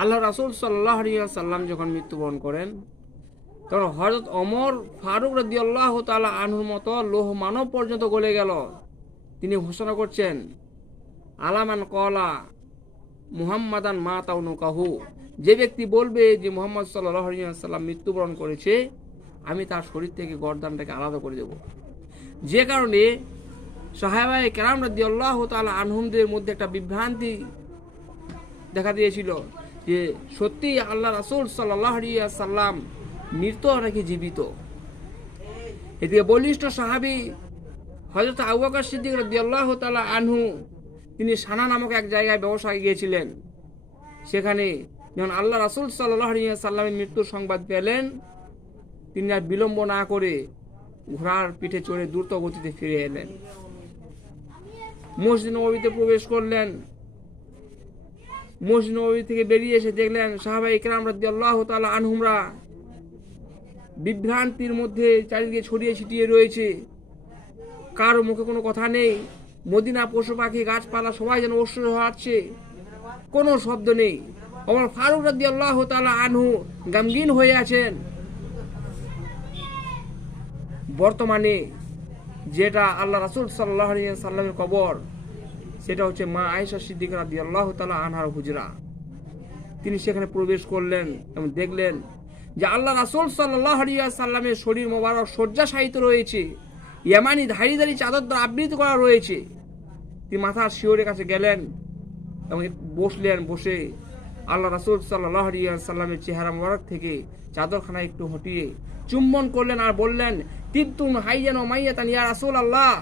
আল্লাহ রাসুল সাল্লাহ সাল্লাম যখন মৃত্যুবরণ করেন, তখন হজরত অমর ফারুক রদি আল্লাহ তালা আনহুর মতো লোহ মানব পর্যন্ত গলে গেল। তিনি ঘোষণা করছেন, আলামান কলা মুহাম্মাদান মা তাউনু কাহু যে ব্যক্তি বলবে যে মোহাম্মদ সাল্লাহ সাল্লাম মৃত্যুবরণ করেছে, আমি তার শরীর থেকে গরদানটাকে আলাদা করে দেব। যে কারণে সাহেবাই কেরাম রাদি আল্লাহ তালা আনহুমদের মধ্যে একটা বিভ্রান্তি দেখা দিয়েছিল। যে সত্যি আল্লাহ রাসুল সাল্লাহ সাল্লাম মৃত নাকি জীবিত। এদিকে বলিষ্ঠ সাহাবি হজরত আবুবাকর সিদ্দিক রাদিয়াল্লাহু তালা আনহু, তিনি সানা নামক এক জায়গায় ব্যবসায় গিয়েছিলেন। সেখানে যখন আল্লাহ রাসুল সাল্লাহ সাল্লামের মৃত্যুর সংবাদ পেলেন, তিনি আর বিলম্ব না করে ঘোড়ার পিঠে চড়ে দ্রুত গতিতে ফিরে এলেন। মসজিদ নবীতে প্রবেশ করলেন। মসজিদ থেকে বেরিয়ে এসে দেখলেন সাহাবাই ইকরাম রাদিয়াল্লাহু তাআলা আনহুমরা বিভ্রান্তির মধ্যে চারিদিকে ছড়িয়ে ছিটিয়ে রয়েছে। কারও মুখে কোনো কথা নেই। মদিনা পশু পাখি, গাছপালা, সবাই যেন অশ্রু হাঁটছে। কোনো শব্দ নেই। আমার ফারুক রাদি আল্লাহ তালা আনহু গামগিন হয়ে আছেন। বর্তমানে যেটা আল্লাহ রাসুল সাল্লাহ সাল্লামের কবর সেটা হচ্ছে মা আয়েশা সিদ্দিক রাদি আল্লাহ তালা আনহার হুজরা। তিনি সেখানে প্রবেশ করলেন এবং দেখলেন যে আল্লাহ রাসুল সাল্লাহ সাল্লামের শরীর মোবারক শয্যাশায়িত রয়েছে, ইয়ামানি ধারি ধারি চাদর দ্বারা আবৃত করা রয়েছে। তিনি মাথার শিওরের কাছে গেলেন এবং বসলেন, বসে আল্লাহ রাসুল সাল্লাহ সাল্লামের চেহারা মোবারক থেকে চাদরখানা একটু হটিয়ে চুম্বন করলেন আর বললেন হাইয়ান ও মাইয়াতান ইয়া রাসুল আল্লাহ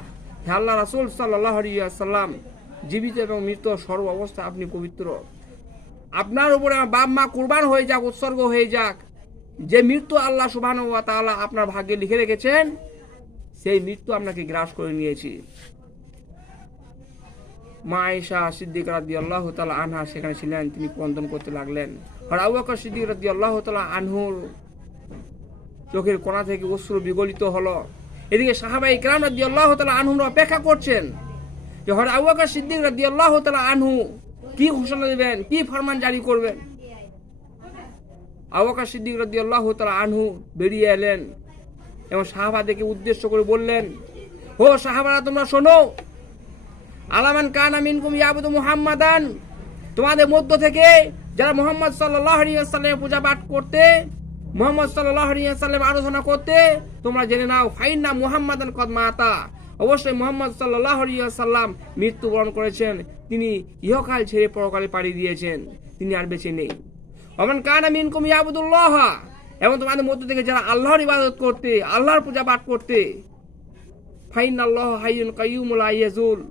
হে আল্লাহ রাসুল সাল্লাহ সাল্লাম জীবিত এবং মৃত সর্ব অবস্থা আপনি পবিত্র। আপনার উপরে আমার বাপ মা কুরবান হয়ে যাক, উৎসর্গ হয়ে যাক। যে মৃত্যু আল্লাহ সুবাহ আপনার ভাগ্যে লিখে রেখেছেন, সেই মৃত্যু আপনাকে গ্রাস করে নিয়েছি। মা আয়েশা সিদ্দিক রাদি আল্লাহ তালা আনহা সেখানে ছিলেন, তিনি ক্রন্দন করতে লাগলেন। বকর সিদ্দিক রাদি আল্লাহ তালা আনহুর চোখের কোণা থেকে অশ্রু বিগলিত হলো। এদিকে সাহাবাই ইকরাম রাদি আল্লাহ তালা আনহুর অপেক্ষা করছেন। যে হর আবু বকর সিদ্দিক রাদি আল্লাহ তালা আনহু কি ঘোষণা দেবেন? কি ফরমান জারি করবেন? আবু বকর সিদ্দিক রাদি আল্লাহ তালা আনহু বেরিয়ে এলেন এবং সাহাবাদেরকে উদ্দেশ্য করে বললেন, ও সাহাবারা, তোমরা শোনো, আলামান কান আমিনকুম ইয়াবুদু মুহাম্মাদান, তোমাদের মধ্য থেকে যারা মোহাম্মদ সাল্লাহ সাল্লামের পূজা পাঠ করতে, মোহাম্মদ সাল্লাহ সাল্লাম আলোচনা করতে, তোমরা জেনে নাও ফাইন না মুহাম্মাদান কদ মাতা। অবশ্যই মোহাম্মদ সাল্লাহ সাল্লাম মৃত্যুবরণ করেছেন। তিনি ইহকাল ছেড়ে পরকালে পাড়ি দিয়েছেন। তিনি আর বেঁচে নেই। অমান কান আমিনকুম ইয়াবুদুল্লাহ। এবং তোমাদের মধ্য থেকে যারা আল্লাহর ইবাদত করতে, আল্লাহর পূজা পাঠ করতে ফাইন আল্লাহ হাইয়ুন কাইয়ুমুল আইয়াজুল।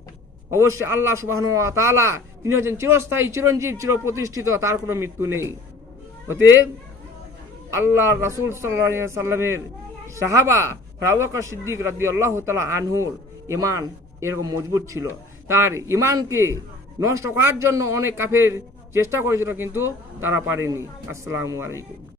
অবশ্যই আল্লাহ সুবহান তাআলা তিনি হচ্ছেন চিরস্থায়ী, চিরঞ্জীব চির প্রতিষ্ঠিত তার কোনো মৃত্যু নেই। অতএব আল্লাহ রাসূল আলাইহি সাল্লামের সাহাবা রাওয়াকা সিদ্দিক রাদি আল্লাহ তালা আনহুর ইমান এরকম মজবুত ছিল। তার ইমানকে নষ্ট করার জন্য অনেক কাফের চেষ্টা করেছিল, কিন্তু তারা পারেনি। আসসালামু আলাইকুম।